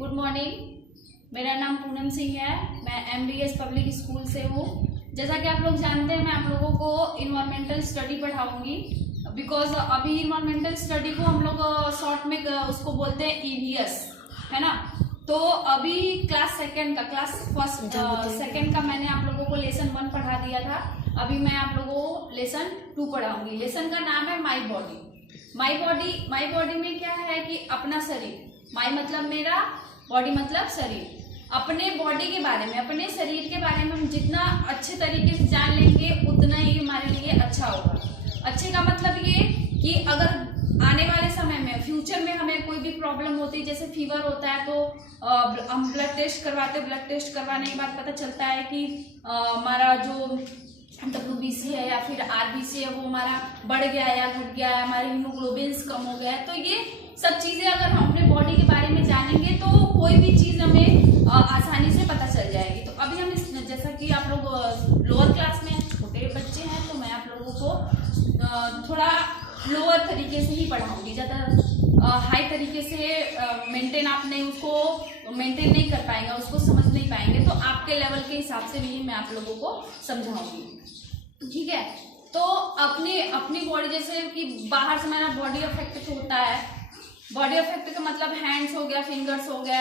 Good morning. मेरा नाम पूनम सिंह है। मैं MBS पब्लिक स्कूल से हूँ। जैसा कि आप लोग जानते हैं, मैं आप लोगों को इन्वायरमेंटल स्टडी पढ़ाऊंगी। बिकॉज अभी इन्वायरमेंटल स्टडी को हम लोग शॉर्ट में उसको बोलते हैं EVS, है ना। तो अभी क्लास सेकंड का मैंने आप लोगों को लेसन 1 पढ़ा दिया था। अभी मैं आप लोगों को लेसन 2 पढ़ाऊंगी। लेसन का नाम है माई बॉडी। माई बॉडी में क्या है कि अपना शरीर, माई मतलब मेरा, बॉडी मतलब शरीर। अपने बॉडी के बारे में, अपने शरीर के बारे में हम जितना अच्छे तरीके से जान लेंगे उतना ही हमारे लिए अच्छा होगा। अच्छे का मतलब ये कि अगर आने वाले समय में, फ्यूचर में हमें कोई भी प्रॉब्लम होती है, जैसे फीवर होता है, तो हम ब्लड टेस्ट करवाते, ब्लड टेस्ट करवाने के बाद पता चलता है कि हमारा जो WBC है या फिर RBC है वो हमारा बढ़ गया है या घट गया है, हमारे हीमोग्लोबिन कम हो गया है। तो ये सब चीजें अगर हम अपने बॉडी के बारे में जानेंगे तो कोई भी चीज हमें आसानी से पता चल जाएगी। तो अभी हम जैसा कि आप लोग लोअर क्लास में छोटे बच्चे हैं, तो मैं आप लोगों को थोड़ा लोअर तरीके से ही पढ़ाऊंगी। ज़्यादा हाई तरीके से मेंटेन आप नहीं, उसको मेंटेन नहीं कर पाएंगे, उसको समझ नहीं पाएंगे। तो आपके लेवल के हिसाब से भी मैं आप लोगों को समझाऊंगी, ठीक है। तो अपनी बॉडी, जैसे कि बाहर से हमारा बॉडी अफेक्ट होता है। बॉडी अफेक्ट का मतलब हैंड्स हो गया, फिंगर्स हो गया,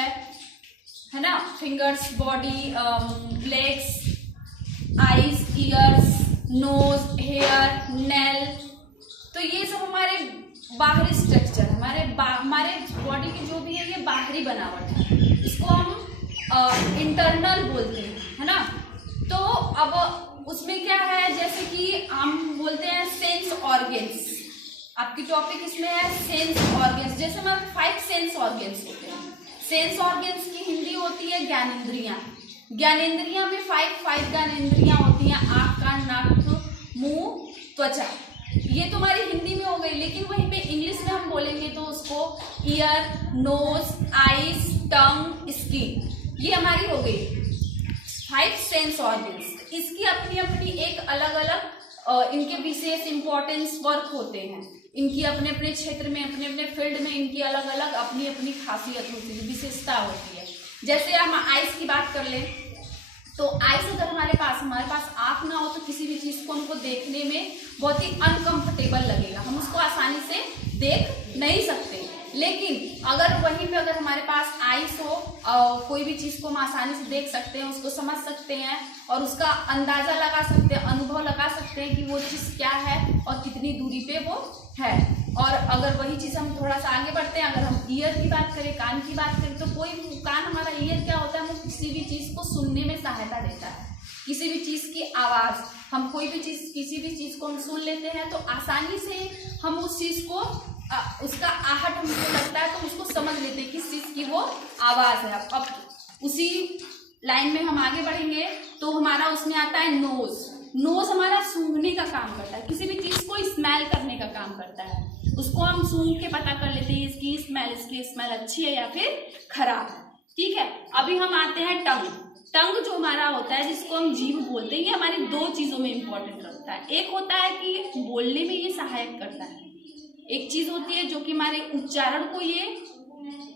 है ना। Fingers, body, legs, eyes, ears, nose, hair, nail. तो ये सब हमारे बाहरी स्ट्रक्चर, हमारे बॉडी की जो भी है ये बाहरी बनावट है। इसको हम इंटरनल बोलते हैं, है ना। तो अब उसमें क्या है, जैसे कि हम बोलते हैं सेंस ऑर्गन्स। आपकी टॉपिक इसमें है सेंस ऑर्गन्स। जैसे हमारे 5 सेंस ऑर्गन्स होते हैं। सेंस ऑर्गन्स की हिंदी होती है ज्ञानेंद्रियां। ज्ञानेंद्रियां में 5 ज्ञानेंद्रियां होती हैं, आंख, कान, नाक, मुंह, त्वचा। ये तुम्हारी हिंदी में हो गई, लेकिन वहीं पे इंग्लिश में हम बोलेंगे तो उसको ईयर, नोज, आईज, टंग, स्किन, ये हमारी हो गई 5 सेंस ऑर्गन्स। इसकी अपनी अपनी एक अलग अलग इनके विशेष इंपॉर्टेंस वर्क होते हैं। इनकी अपने अपने क्षेत्र में, अपने अपने फील्ड में इनकी अलग अलग अपनी अपनी खासियत होती है, विशेषता होती है। जैसे हम आइज की बात कर लें तो आइज अगर हमारे पास आंख ना हो तो किसी भी चीज को हमको देखने में बहुत ही अनकंफर्टेबल लगेगा, हम उसको आसानी से देख नहीं सकते। लेकिन अगर वहीं पे अगर हमारे पास आइज हो, कोई भी चीज को हम आसानी से देख सकते हैं, उसको समझ सकते हैं और उसका अंदाजा लगा सकते हैं, अनुभव लगा सकते हैं कि वो चीज क्या है और कितनी दूरी पे वो है। और अगर वही चीज हम थोड़ा सा आगे बढ़ते हैं, अगर हम ईयर की बात करें, कान की बात करें, तो कोई कान, हमारा ईयर क्या होता है, वो किसी भी चीज को सुनने में सहायता देता है। किसी भी चीज की आवाज, हम कोई भी चीज, किसी भी चीज को हम सुन लेते हैं तो आसानी से हम उस चीज को, उसका आहट हमको लगता है तो उसको समझ लेते हैं किस चीज की वो आवाज है। अब उसी लाइन में हम आगे बढ़ेंगे तो हमारा उसमें आता है नोज। नोज हमारा सूंघने का काम करता है, किसी भी चीज को स्मेल करने का काम करता है। उसको हम सूंघ के पता कर लेते हैं इसकी स्मेल अच्छी है या फिर खराब है, ठीक है। अभी हम आते हैं टंग जो हमारा होता है, जिसको हम जीभ बोलते हैं, ये हमारी 2 चीजों में इंपॉर्टेंट रखता है। एक होता है कि बोलने में ये सहायक करता है, एक चीज होती है जो कि हमारे उच्चारण को ये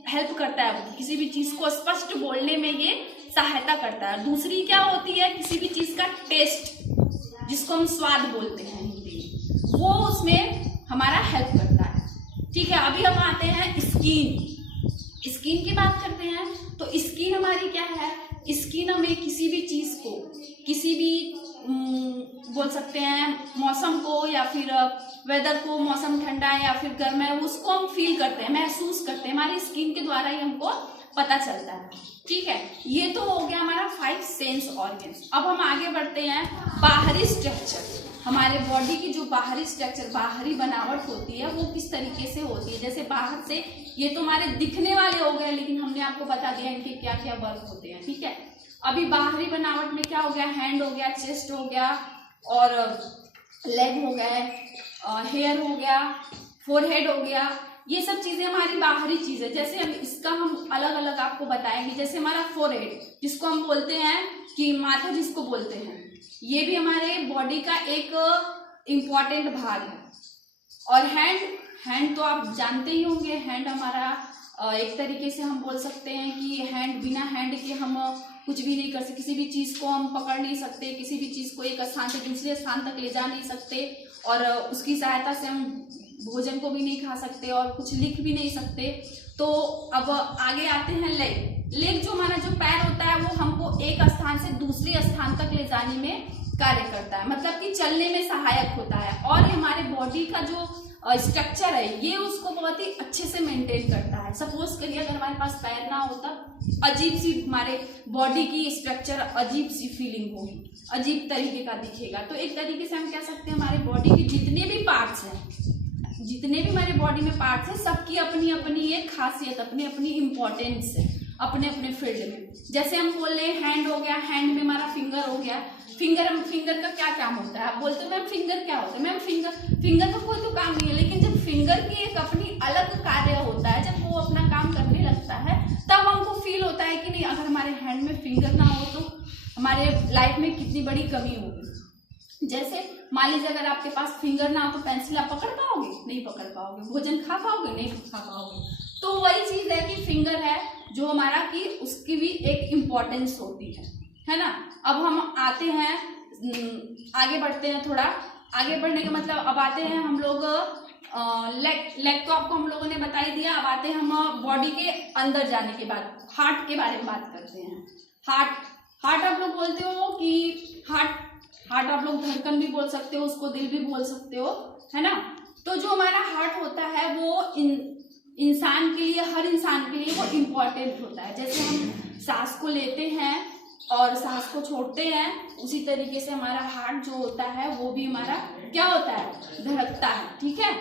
हेल्प करता है, किसी भी चीज को स्पष्ट बोलने में ये सहायता करता है। दूसरी क्या होती है, किसी भी चीज का टेस्ट, जिसको हम स्वाद बोलते हैं हिंदी में, वो उसमें हमारा हेल्प करता है, ठीक है। अभी हम आते हैं स्किन की बात करते हैं। तो स्किन हमारी क्या है, स्किन हमें किसी भी चीज को, किसी भी बोल सकते हैं मौसम को या फिर वेदर को, मौसम ठंडा है या फिर गर्म है, उसको हम फील करते हैं, महसूस करते हैं, हमारी स्किन के द्वारा ही हमको पता चलता है, ठीक है। ये तो हो गया हमारा 5 सेंस ऑर्गन्स। अब हम आगे बढ़ते हैं बाहरी स्ट्रक्चर। हमारे बॉडी की जो बाहरी स्ट्रक्चर, बाहरी बनावट होती है वो किस तरीके से होती है। जैसे बाहर से ये तो हमारे दिखने वाले हो गए, लेकिन हमने आपको बता दिया इनके क्या क्या वर्क होते हैं, ठीक है। अभी बाहरी बनावट में क्या हो गया, हैंड हो गया, चेस्ट हो गया और लेग हो गए, हेयर हो गया, फोरहेड हो गया। ये सब चीजें हमारी बाहरी चीज है। जैसे हम अलग अलग आपको बताएंगे। जैसे हमारा फोरहेड, जिसको हम बोलते हैं कि माथा जिसको बोलते हैं, ये भी हमारे बॉडी का एक इम्पॉर्टेंट भाग है। और हैंड तो आप जानते ही होंगे, हैंड हमारा एक तरीके से हम बोल सकते हैं कि हैंड, बिना हैंड के हम कुछ भी नहीं कर सकते, किसी भी चीज़ को हम पकड़ नहीं सकते, किसी भी चीज़ को एक स्थान से दूसरे स्थान तक ले जा नहीं सकते, और उसकी सहायता से हम भोजन को भी नहीं खा सकते और कुछ लिख भी नहीं सकते। तो अब आगे आते हैं लेग। लेग जो हमारा जो पैर होता है वो हमको एक स्थान से दूसरे स्थान तक ले जाने में कार्य करता है, मतलब कि चलने में सहायक होता है, और हमारे बॉडी का जो स्ट्रक्चर है ये उसको बहुत ही अच्छे से मेंटेन करता है। सपोज करिए अगर हमारे पास पैर ना होता, अजीब सी हमारे बॉडी की स्ट्रक्चर, अजीब सी फीलिंग होगी, अजीब तरीके का दिखेगा। तो एक तरीके से हम कह सकते हैं हमारे बॉडी के जितने भी पार्ट्स हैं, जितने भी हमारे बॉडी में पार्ट्स हैं, सबकी अपनी अपनी एक खासियत, अपनी अपनी इंपॉर्टेंस है अपने अपने फील्ड में। जैसे हम बोल रहे हैंड हो गया, हैंड में हमारा फिंगर हो गया। फिंगर का क्या काम होता है? आप बोलते हो मैम फिंगर क्या होता है? मैम फिंगर का कोई तो काम नहीं है, लेकिन जब फिंगर की एक अपनी अलग कार्य होता है, जब वो अपना काम करने लगता है तब हमको फील होता है कि नहीं, अगर हमारे हैंड में फिंगर ना हो तो हमारे लाइफ में कितनी बड़ी कमी होगी। जैसे मान लीजिए अगर आपके पास फिंगर ना हो तो पेंसिल आप पकड़ पाओगे? नहीं पकड़ पाओगे। भोजन खा पाओगे? नहीं खा पाओगे। तो वही चीज है कि फिंगर है जो हमारा, कि उसकी भी एक इम्पोर्टेंस होती है ना। अब हम आते हैं, आगे बढ़ते हैं, थोड़ा आगे बढ़ने का मतलब अब आते हैं हम लोग लेग तो आपको हम लोगों ने बता ही दिया। अब आते हैं हम बॉडी के अंदर जाने के बाद हार्ट के बारे में बात करते हैं। हार्ट आप लोग बोलते हो कि हार्ट आप लोग धड़कन भी बोल सकते हो, उसको दिल भी बोल सकते हो, है ना। तो जो हमारा हार्ट होता है वो इंसान के लिए, हर इंसान के लिए वो इम्पोर्टेंट होता है। जैसे हम सांस को लेते हैं और सांस को छोड़ते हैं, उसी तरीके से हमारा हार्ट जो होता है वो भी हमारा क्या होता है? धड़कता है। ठीक है।